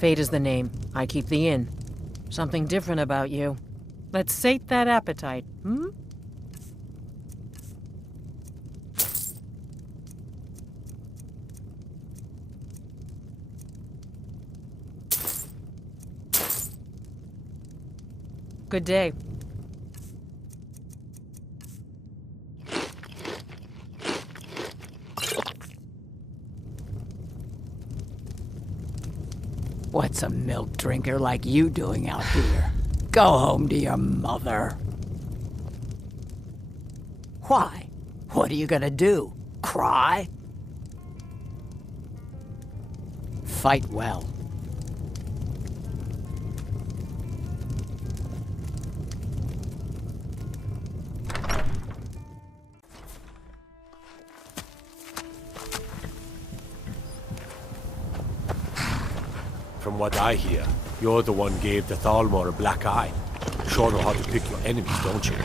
Fate is the name. I keep the inn. Something different about you. Let's sate that appetite, hmm? Good day. What's a milk drinker like you doing out here? Go home to your mother. Why? What are you gonna do? Cry? Fight well. From what I hear, you're the one gave the Thalmor a black eye. Sure know how to pick your enemies, don't you?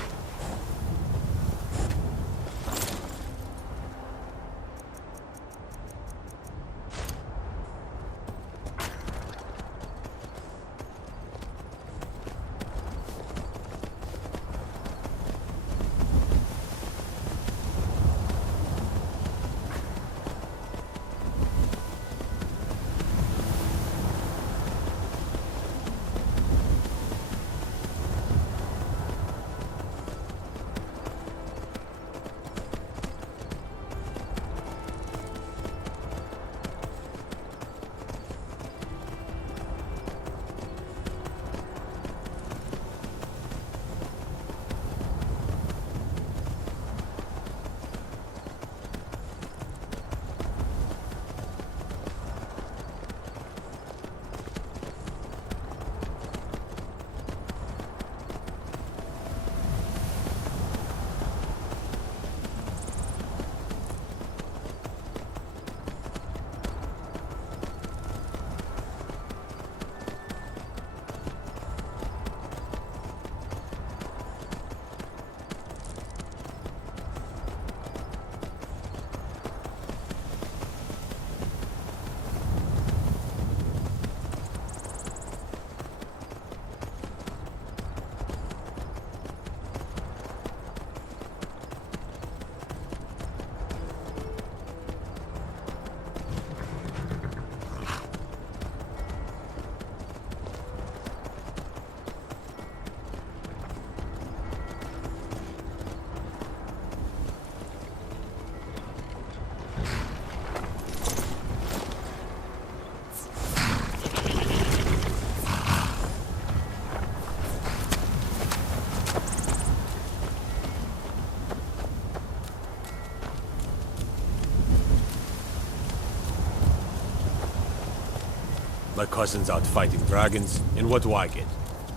My cousin's out fighting dragons, and what do I get?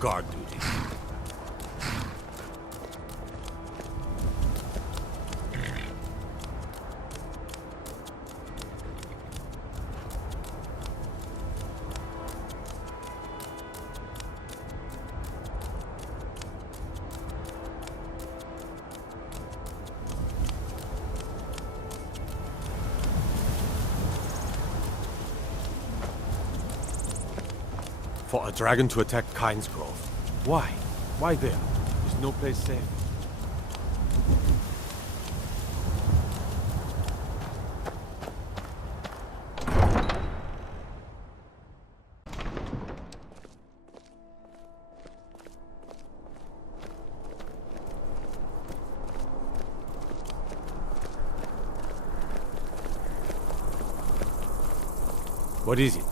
Guard duty. For a dragon to attack Kyne's Grove. Why? Why there? Is no place safe? What is it?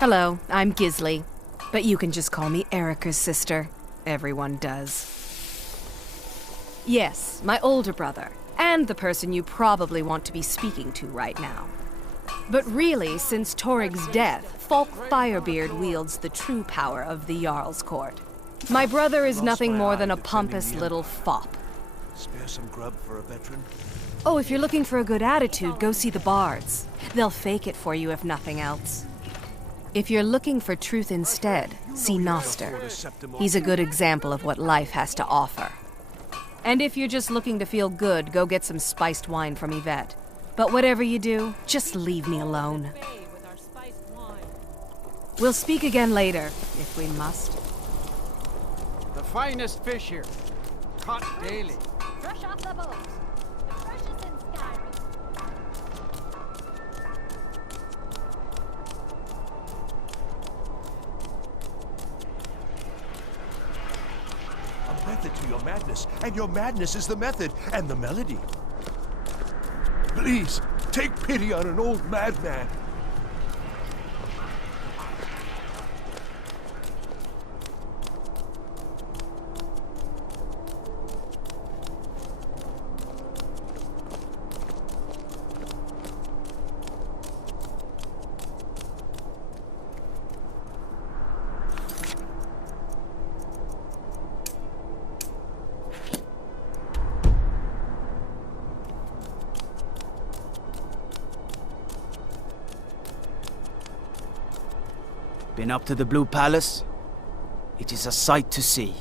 Hello, I'm Gisli, but you can just call me Erica's sister. Everyone does. Yes, my older brother, and the person you probably want to be speaking to right now. But really, since Torig's death, Falk Firebeard wields the true power of the Jarl's Court. My brother is nothing more than a pompous little fop. Spare some grub for a veteran? Oh, if you're looking for a good attitude, go see the bards. They'll fake it for you if nothing else. If you're looking for truth instead, see Noster. He's a good example of what life has to offer. And if you're just looking to feel good, go get some spiced wine from Yvette. But whatever you do, just leave me alone. We'll speak again later, if we must. The finest fish here. Caught daily. Fresh off the boat. The freshest in Skyrim. A method to your madness, and your madness is the method and the melody. Please, take pity on an old madman. Been up to the Blue Palace? It is a sight to see,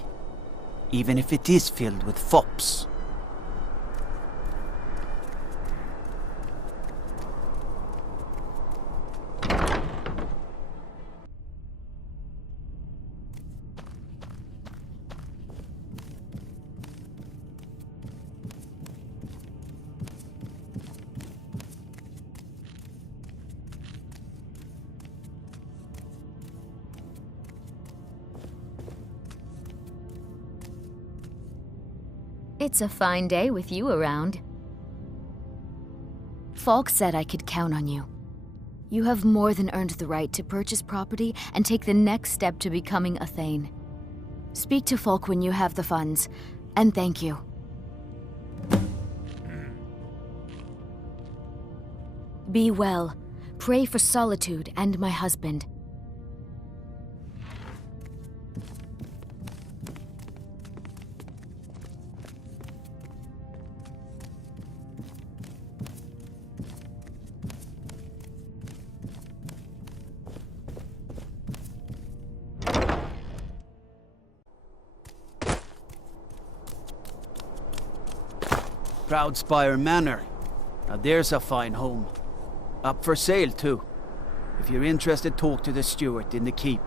even if it is filled with fops. It's a fine day with you around. Falk said I could count on you. You have more than earned the right to purchase property and take the next step to becoming a Thane. Speak to Falk when you have the funds, and thank you. Be well. Pray for Solitude and my husband. Proudspire Manor. Now there's a fine home. Up for sale, too. If you're interested, talk to the steward in the keep.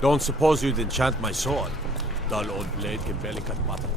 Don't suppose you'd enchant my sword? Dull old blade can barely cut butter.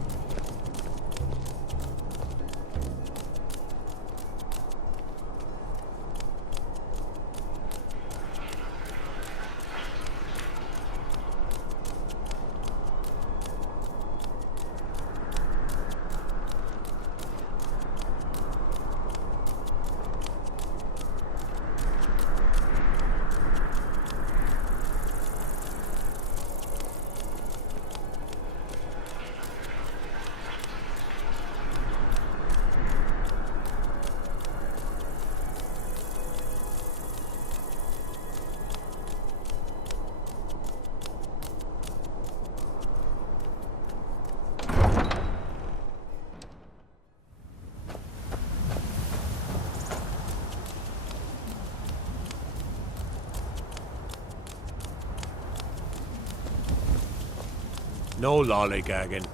No lollygagging.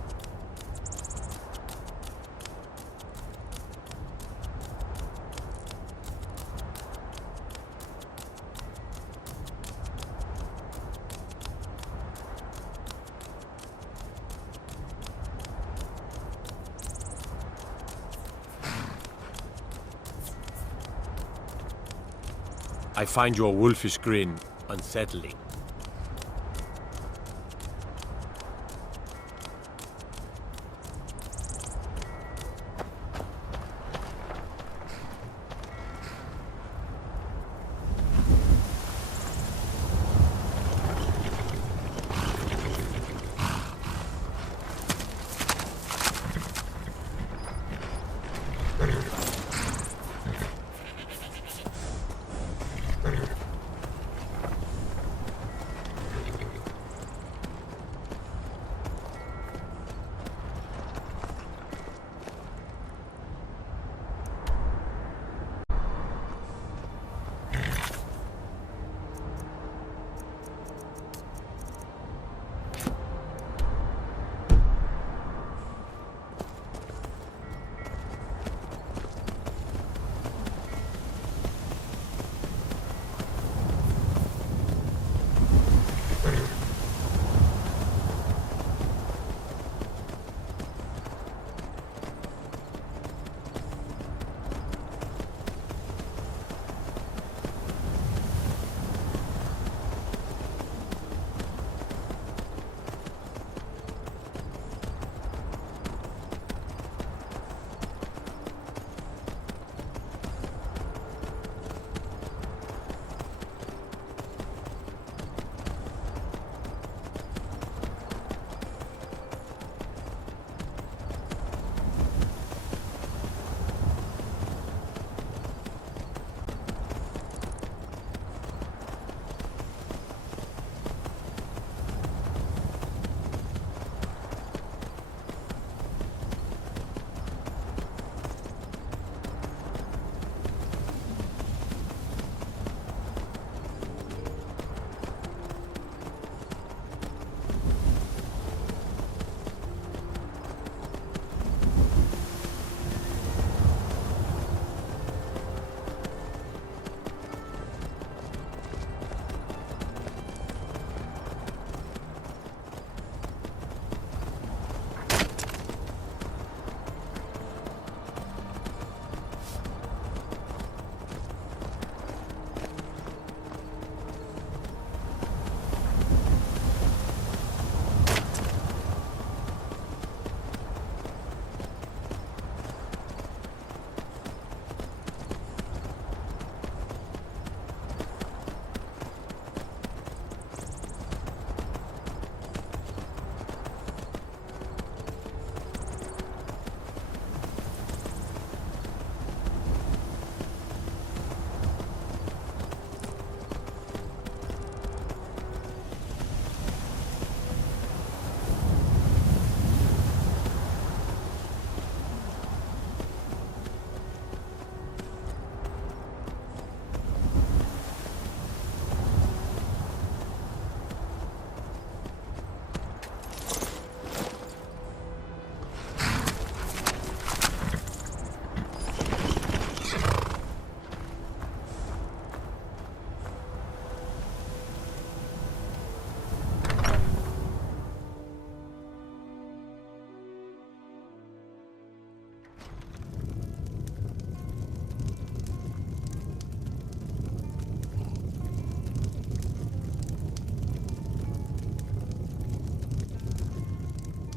I find your wolfish grin unsettling.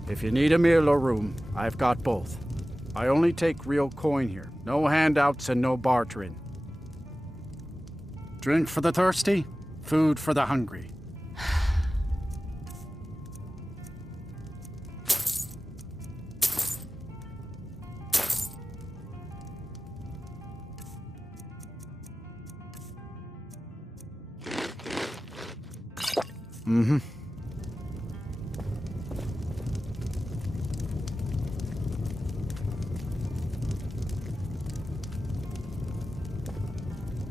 If you need a meal or room, I've got both. I only take real coin here. No handouts and no bartering. Drink for the thirsty, food for the hungry. Mm-hmm.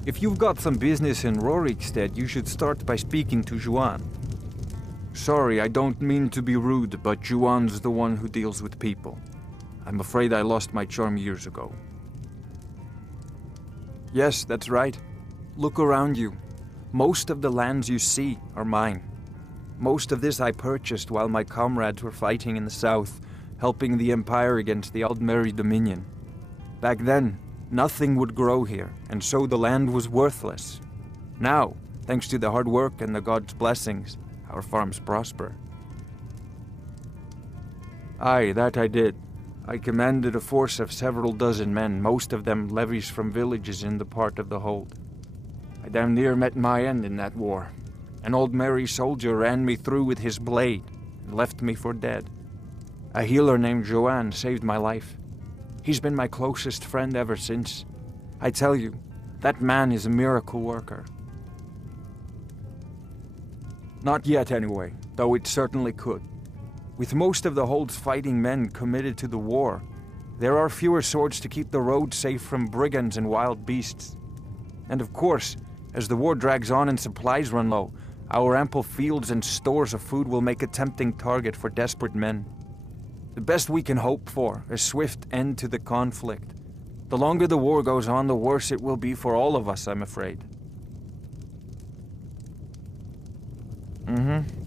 If you've got some business in Rorikstead, you should start by speaking to Juan. Sorry, I don't mean to be rude, but Juan's the one who deals with people. I'm afraid I lost my charm years ago. Yes, that's right. Look around you. Most of the lands you see are mine. Most of this I purchased while my comrades were fighting in the south, helping the Empire against the Aldmeri Dominion. Back then, nothing would grow here, and so the land was worthless. Now, thanks to the hard work and the gods' blessings, our farms prosper. Aye, that I did. I commanded a force of several dozen men, most of them levies from villages in the part of the hold. I damn near met my end in that war. An old merry soldier ran me through with his blade and left me for dead. A healer named Joanne saved my life. He's been my closest friend ever since. I tell you, that man is a miracle worker. Not yet, anyway, though it certainly could. With most of the Hold's fighting men committed to the war, there are fewer swords to keep the road safe from brigands and wild beasts. And of course, as the war drags on and supplies run low, our ample fields and stores of food will make a tempting target for desperate men. The best we can hope for, a swift end to the conflict. The longer the war goes on, the worse it will be for all of us, I'm afraid. Mm-hmm.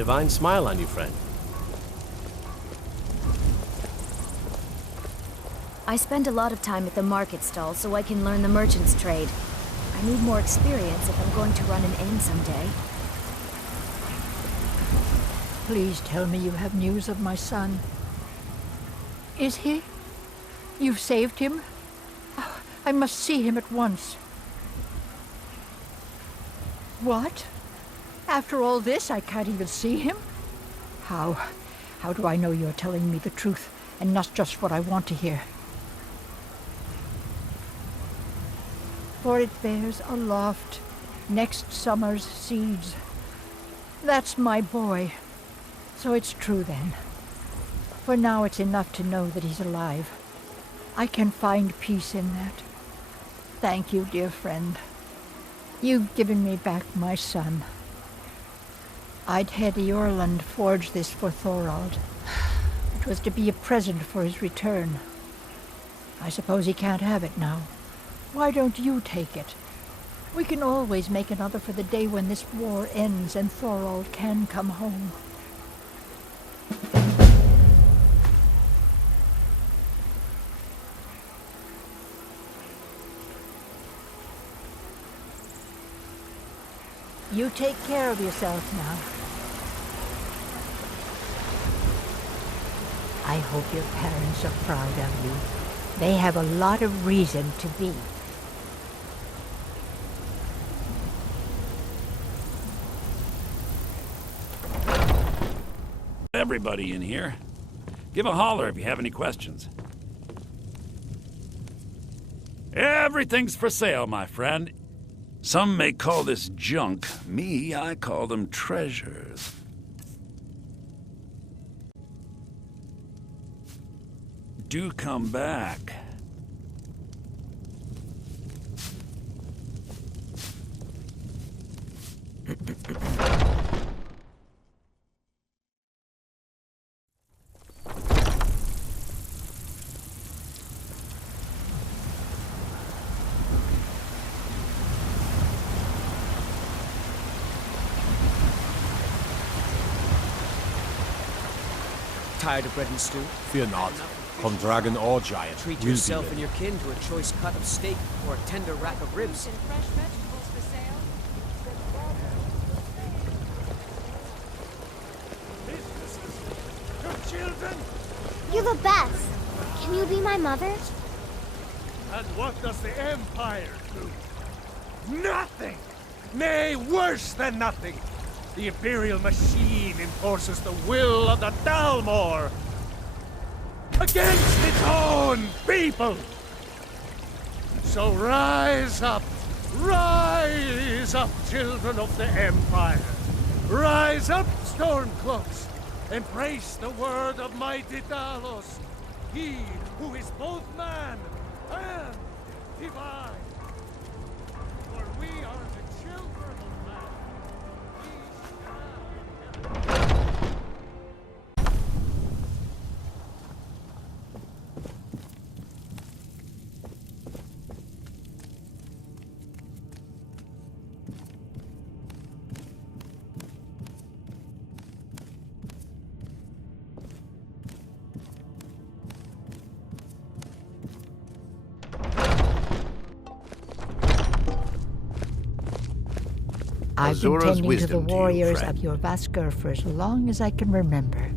divine smile on you, friend. I spend a lot of time at the market stall so I can learn the merchant's trade. I need more experience if I'm going to run an inn someday. Please tell me you have news of my son. Is he? You've saved him? Oh, I must see him at once. What? After all this, I can't even see him? How do I know you're telling me the truth and not just what I want to hear? For it bears aloft next summer's seeds. That's my boy. So it's true then. For now it's enough to know that he's alive. I can find peace in that. Thank you, dear friend. You've given me back my son. I'd had Eorlund forge this for Thorald. It was to be a present for his return. I suppose he can't have it now. Why don't you take it? We can always make another for the day when this war ends and Thorald can come home. You take care of yourself now. I hope your parents are proud of you. They have a lot of reason to be. Everybody in here. Give a holler if you have any questions. Everything's for sale, my friend. Some may call this junk. Me, I call them treasures. Do come back. Tired of bread and stew? Fear not. Come dragon or giant. Treat we'll yourself be and your kin to a choice cut of steak or a tender rack of ribs. Fresh vegetables for sale. Your children? You're the best. Can you be my mother? And what does the Empire do? Nothing! Nay, worse than nothing! The Imperial machine enforces the will of the Dalmor! Against its own people! So rise up, children of the Empire! Rise up, Stormcloaks! Embrace the word of mighty Talos, he who is both man and divine! For we are the children of man. I've been tending to the warriors of your Vasker for as long as I can remember.